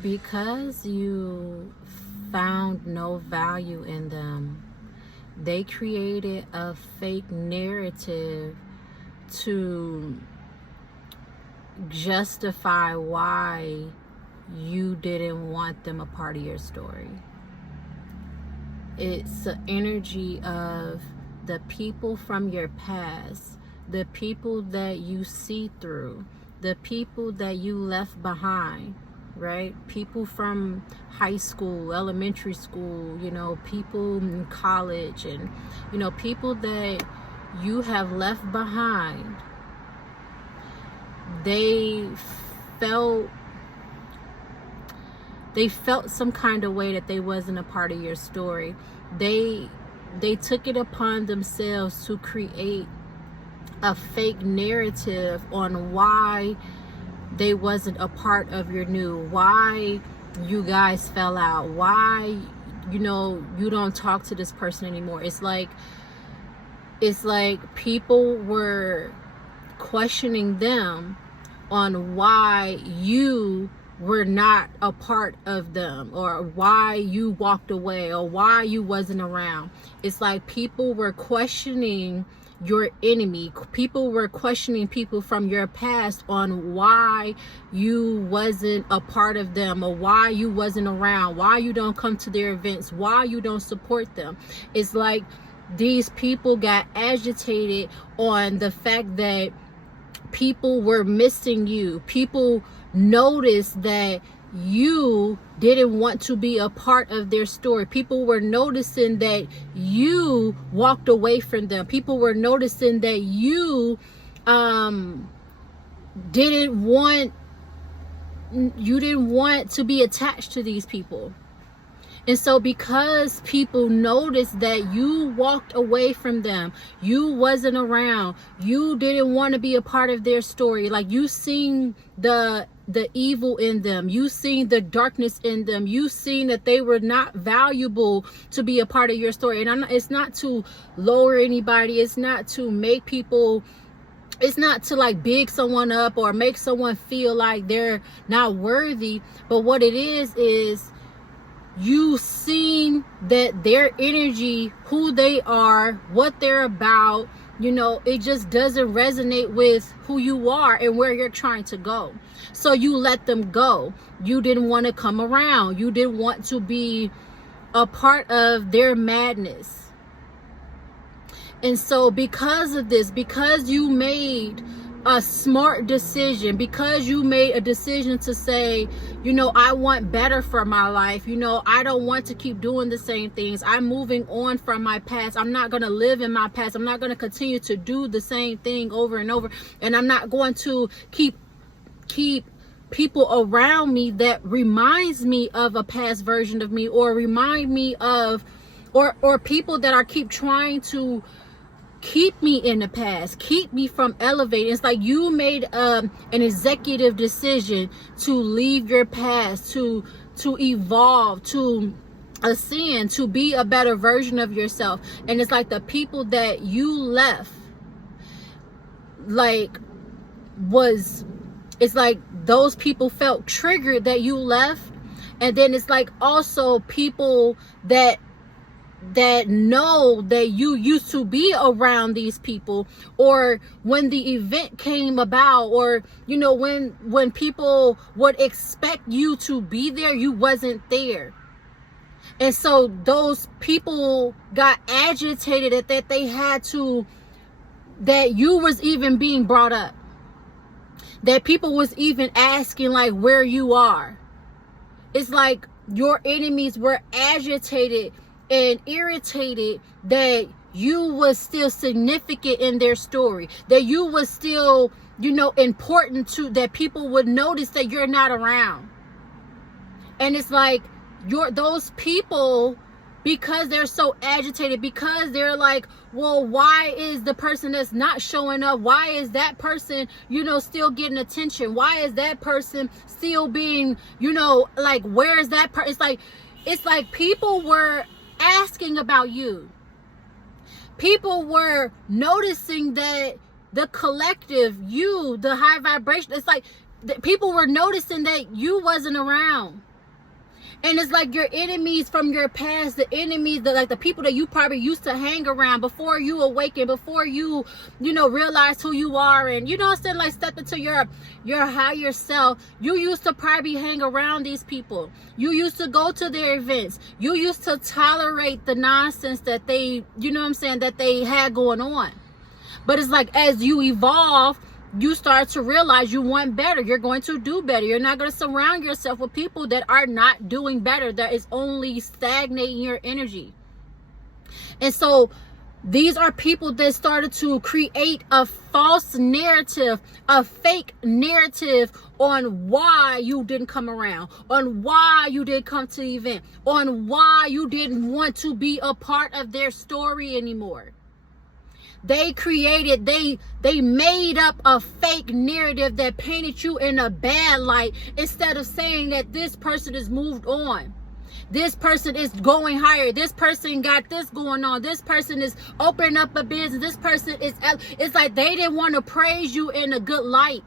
Because you found no value in them, they created a fake narrative to justify why you didn't want them a part of your story. It's the energy of the people from your past, the people that you see through, the people that you left behind, right? People from high school, elementary school, people in college, and, people that you have left behind. They felt some kind of way that they wasn't a part of your story. They took it upon themselves to create a fake narrative on why they wasn't a part of your new, why you guys fell out, why you don't talk to this person anymore. It's like people were questioning them on why you were not a part of them, or why you walked away, or why you wasn't around. It's like people were questioning your enemy. People were questioning people from your past on why you wasn't a part of them, or why you wasn't around, why you don't come to their events, why you don't support them. It's like these people got agitated on the fact that people were missing you. People noticed that you didn't want to be a part of their story. People were noticing that you walked away from them. People were noticing that you didn't want to be attached to these people. And so because people noticed that you walked away from them, you wasn't around, you didn't want to be a part of their story, like you seen the evil in them, you seen the darkness in them, you seen that they were not valuable to be a part of your story. And it's not to lower anybody, it's not to make people, it's not to like big someone up or make someone feel like they're not worthy. But what it is you seen that their energy, who they are, what they're about, it just doesn't resonate with who you are and where you're trying to go. So you let them go. You didn't want to come around. You didn't want to be a part of their madness. And so because of this, because you made a smart decision, because you made a decision to say, I want better for my life, I don't want to keep doing the same things, I'm moving on from my past, I'm not going to live in my past, I'm not going to continue to do the same thing over and over, and I'm not going to keep people around me that reminds me of a past version of me, or remind me of or people that are keep trying to keep me in the past, keep me from elevating. It's like you made an executive decision to leave your past, to evolve, to ascend, to be a better version of yourself. And it's like the people that you left, it's like those people felt triggered that you left. And then it's like also people that know that you used to be around these people, or when the event came about, or when people would expect you to be there, you wasn't there. And so those people got agitated that they had to, that you was even being brought up, that people was even asking like where you are. It's like your enemies were agitated and irritated that you was still significant in their story, that you was still, important to, that people would notice that you're not around. And it's like those people, because they're so agitated, because they're like, well, why is the person that's not showing up, why is that person, still getting attention? Why is that person still being, like, where is that person? It's like people were asking about you. People were noticing that the collective, you, the high vibration, it's like people were noticing that you wasn't around. And it's like your enemies from your past, the enemies, the people that you probably used to hang around before you awaken, before you realize who you are, and you know what I'm saying, like step into your higher self. You used to probably hang around these people. You used to go to their events. You used to tolerate the nonsense that they, you know what I'm saying, that they had going on. But it's like as you evolve, you start to realize you want better. You're going to do better. You're not going to surround yourself with people that are not doing better, that is only stagnating your energy. And so these are people that started to create a false narrative, a fake narrative on why you didn't come around, on why you didn't come to the event, on why you didn't want to be a part of their story anymore. They made up a fake narrative that painted you in a bad light, instead of saying that this person is moved on. This person is going higher. This person got this going on. This person is opening up a business. This person is, it's like they didn't want to praise you in a good light.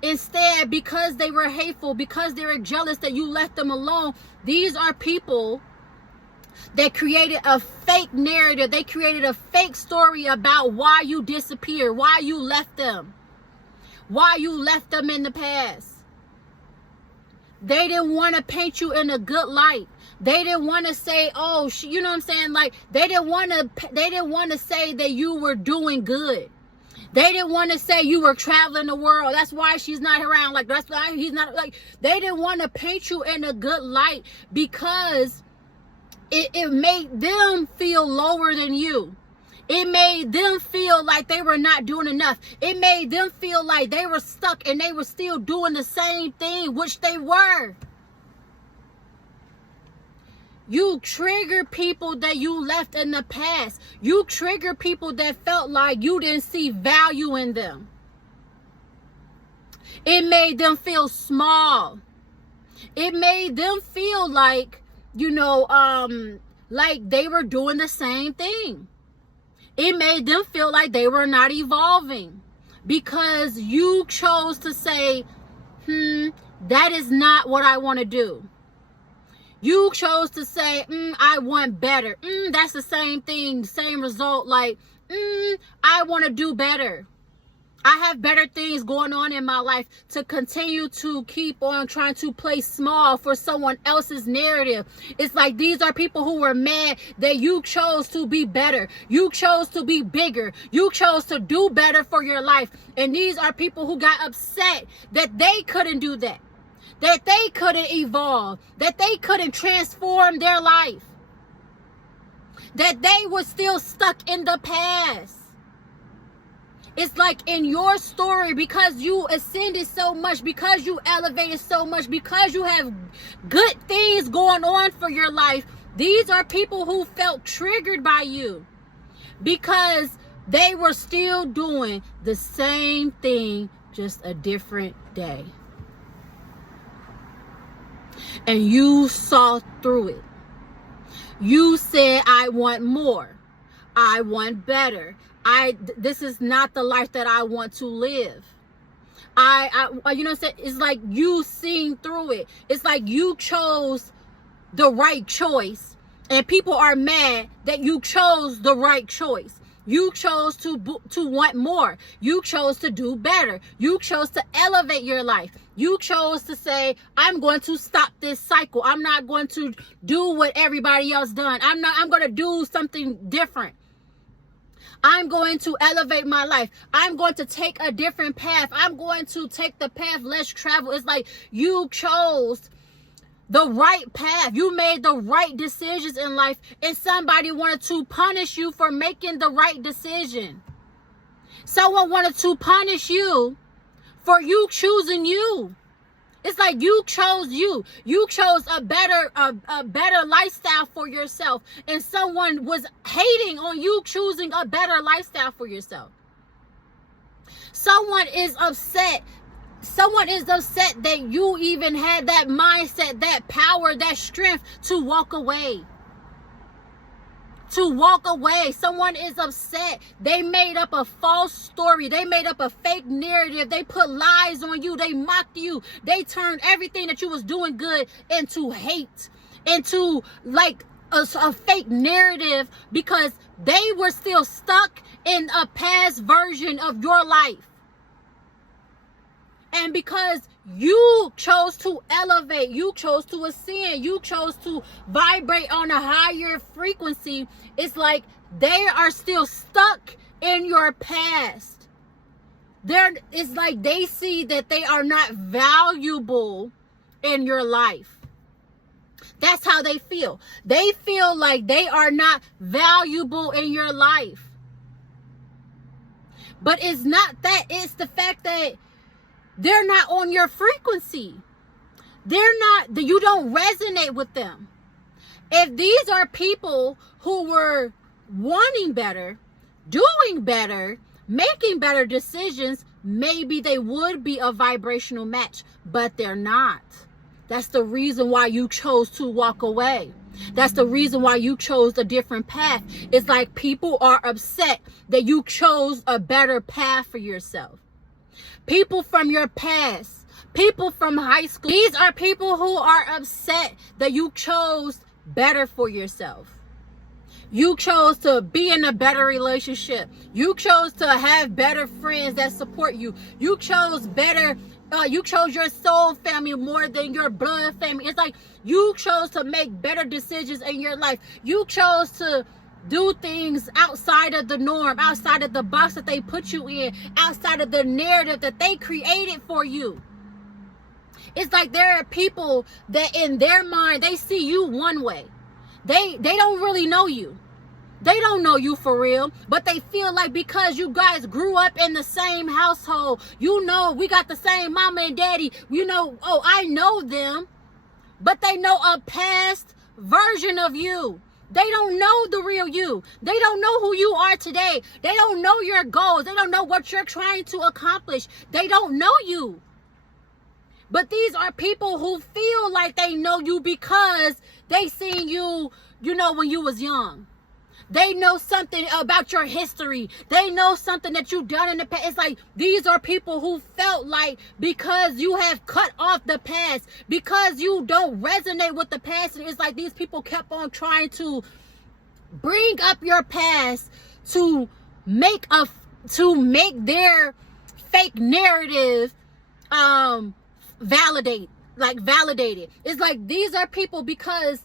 Instead, because they were hateful, because they were jealous that you left them alone, these are people that created a fake narrative. They created a fake story about why you disappeared, why you left them, why you left them in the past. They didn't want to paint you in a good light. They didn't want to say, oh, you know what I'm saying? Like they didn't want to say that you were doing good. They didn't want to say you were traveling the world. That's why she's not around. Like that's why he's not. Like they didn't want to paint you in a good light, because it made them feel lower than you. It made them feel like they were not doing enough. It made them feel like they were stuck and they were still doing the same thing, which they were. You trigger people that you left in the past. You trigger people that felt like you didn't see value in them. It made them feel small. It made them feel like, like they were doing the same thing. It made them feel like they were not evolving, because you chose to say, that is not what I want to do. You chose to say, I want better. That's the same thing, same result. Like, I want to do better. I have better things going on in my life to continue to keep on trying to play small for someone else's narrative. It's like these are people who were mad that you chose to be better. You chose to be bigger. You chose to do better for your life. And these are people who got upset that they couldn't do that. That they couldn't evolve. That they couldn't transform their life. That they were still stuck in the past. It's like in your story, because you ascended so much, because you elevated so much, because you have good things going on for your life, these are people who felt triggered by you because they were still doing the same thing, just a different day. And you saw through it. You said, I want more. I want better. This is not the life that I want to live. You know what I'm saying? It's like you seeing through it. It's like you chose the right choice, and people are mad that you chose the right choice. You chose to want more. You chose to do better. You chose to elevate your life. You chose to say, I'm going to stop this cycle. I'm not going to do what everybody else done. I'm going to do something different. I'm going to elevate my life. I'm going to take a different path. I'm going to take the path less traveled. It's like you chose the right path. You made the right decisions in life, and somebody wanted to punish you for making the right decision. Someone wanted to punish you for you choosing you. It's like you chose you. You chose a better lifestyle for yourself, and someone was hating on you choosing a better lifestyle for yourself. Someone is upset. Someone is upset that you even had that mindset, that power, that strength to walk away. to walk away. Someone is upset. They made up a false story. They made up a fake narrative. They put lies on you. They mocked you. They turned everything that you was doing good into hate, into like a fake narrative, because they were still stuck in a past version of your life. And because you chose to elevate, you chose to ascend, you chose to vibrate on a higher frequency, it's like they are still stuck in your past. It's like they see that they are not valuable in your life. That's how they feel. They feel like they are not valuable in your life. But it's not that. It's the fact that they're not on your frequency. You don't resonate with them. If these are people who were wanting better, doing better, making better decisions, maybe they would be a vibrational match, but they're not. That's the reason why you chose to walk away. That's the reason why you chose a different path. It's like people are upset that you chose a better path for yourself. People from your past, people from high school, these are people who are upset that you chose better for yourself. You chose to be in a better relationship. You chose to have better friends that support you. You chose better. You chose your soul family more than your blood family. It's like you chose to make better decisions in your life. You chose to do things outside of the norm, outside of the box that they put you in, outside of the narrative that they created for you. It's like there are people that in their mind, they see you one way. They don't really know you. They don't know you for real, but they feel like because you guys grew up in the same household, you know, we got the same mama and daddy, you know, oh, I know them, but they know a past version of you. They don't know the real you. They don't know who you are today. They don't know your goals. They don't know what you're trying to accomplish. They don't know you. But these are people who feel like they know you because they seen you, you know, when you was young. They know something about your history. They know something that you've done in the past. It's like these are people who felt like because you have cut off the past, because you don't resonate with the past, it's like these people kept on trying to bring up your past to make their fake narrative validated. It's like these are people because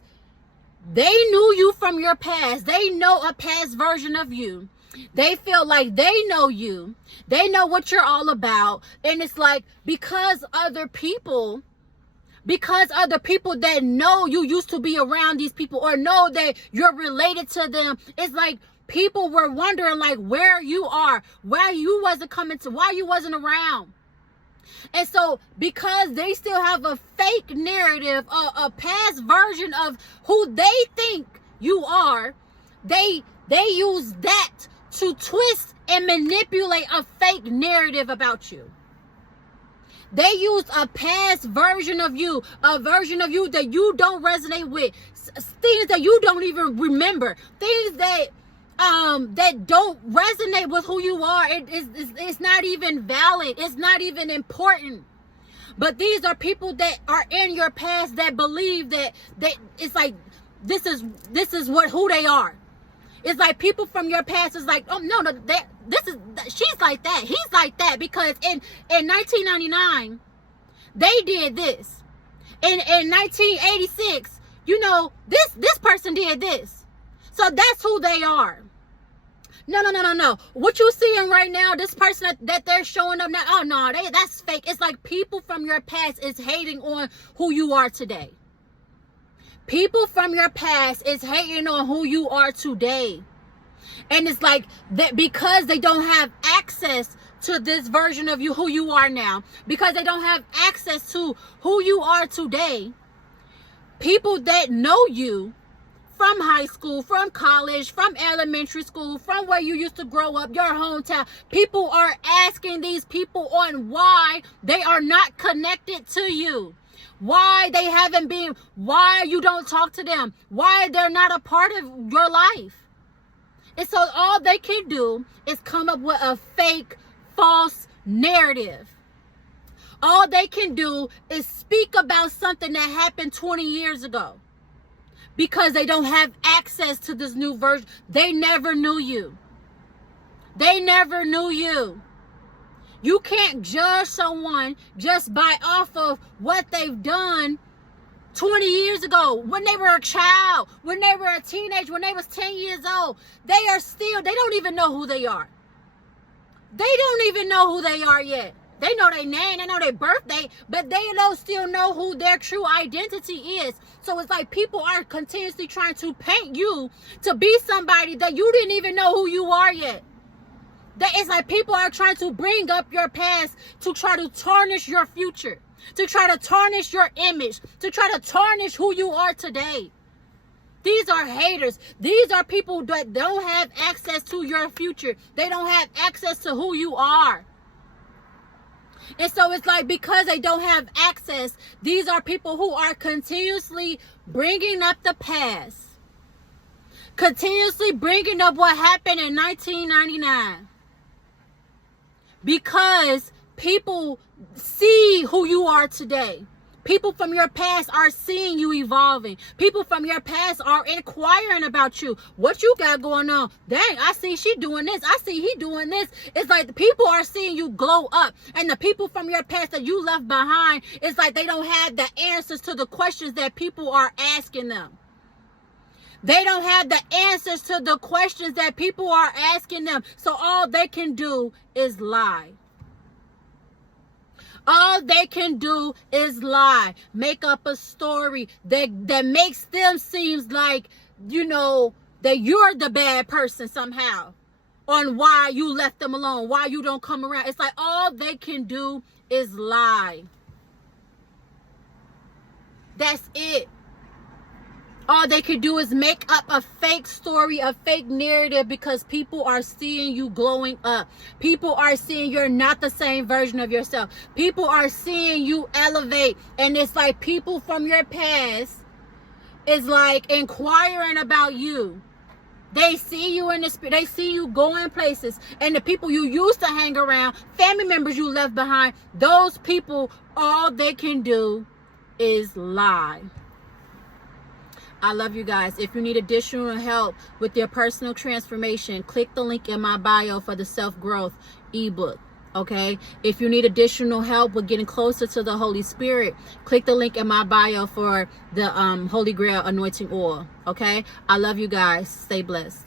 they knew you from your past. They know a past version of you. They feel like they know you. They know what you're all about. And it's like because other people that know you used to be around these people or know that you're related to them, it's like people were wondering like where you are, why you wasn't around. And so because they still have a fake narrative, a past version of who they think you are, they use that to twist and manipulate a fake narrative about you. They use a past version of you, a version of you that you don't resonate with, things that you don't even remember, things that don't resonate with who you are. It's not even valid. It's not even important. But these are people that are in your past that believe that it's like this is who they are. It's like people from your past is like, oh no, she's like that, he's like that, because in 1999 they did this. In 1986, you know, this person did this. So that's who they are. No. What you seeing right now, this person that they're showing up now, oh no, that's fake. It's like people from your past is hating on who you are today. People from your past is hating on who you are today. And it's like that because they don't have access to this version of you, who you are now, because they don't have access to who you are today. People that know you from high school, from college, from elementary school, from where you used to grow up, your hometown, people are asking these people on why they are not connected to you. Why you don't talk to them, why they're not a part of your life. And so all they can do is come up with a fake, false narrative. All they can do is speak about something that happened 20 years ago. Because they don't have access to this new version. They never knew you. They never knew you. You can't judge someone just by off of what they've done 20 years ago, when they were a child, when they were a teenager, when they was 10 years old. They don't even know who they are. They don't even know who they are yet. They know their name, they know their birthday, but they don't still know who their true identity is. So it's like people are continuously trying to paint you to be somebody that you didn't even know who you are yet. It's like people are trying to bring up your past to try to tarnish your future, to try to tarnish your image, to try to tarnish who you are today. These are haters. These are people that don't have access to your future. They don't have access to who you are. And so it's like, because they don't have access, these are people who are continuously bringing up the past. Continuously bringing up what happened in 1999. Because people see who you are today. People from your past are seeing you evolving. People from your past are inquiring about you. What you got going on? Dang, I see she doing this. I see he doing this. It's like the people are seeing you glow up. And the people from your past that you left behind, it's like they don't have the answers to the questions that people are asking them. They don't have the answers to the questions that people are asking them. So all they can do is lie. All they can do is lie. Make up a story that makes them seem like, that you're the bad person somehow. On why you left them alone. Why you don't come around. It's like all they can do is lie. That's it. All they can do is make up a fake story, a fake narrative, because people are seeing you glowing up. People are seeing you're not the same version of yourself. People are seeing you elevate. And it's like people from your past is like inquiring about you. They see you in the spirit. They see you going places. And the people you used to hang around, family members you left behind, those people, all they can do is lie. I love you guys. If you need additional help with your personal transformation, click the link in my bio for the self-growth ebook. Okay? If you need additional help with getting closer to the Holy Spirit, click the link in my bio for the Holy Grail anointing oil. Okay? I love you guys. Stay blessed.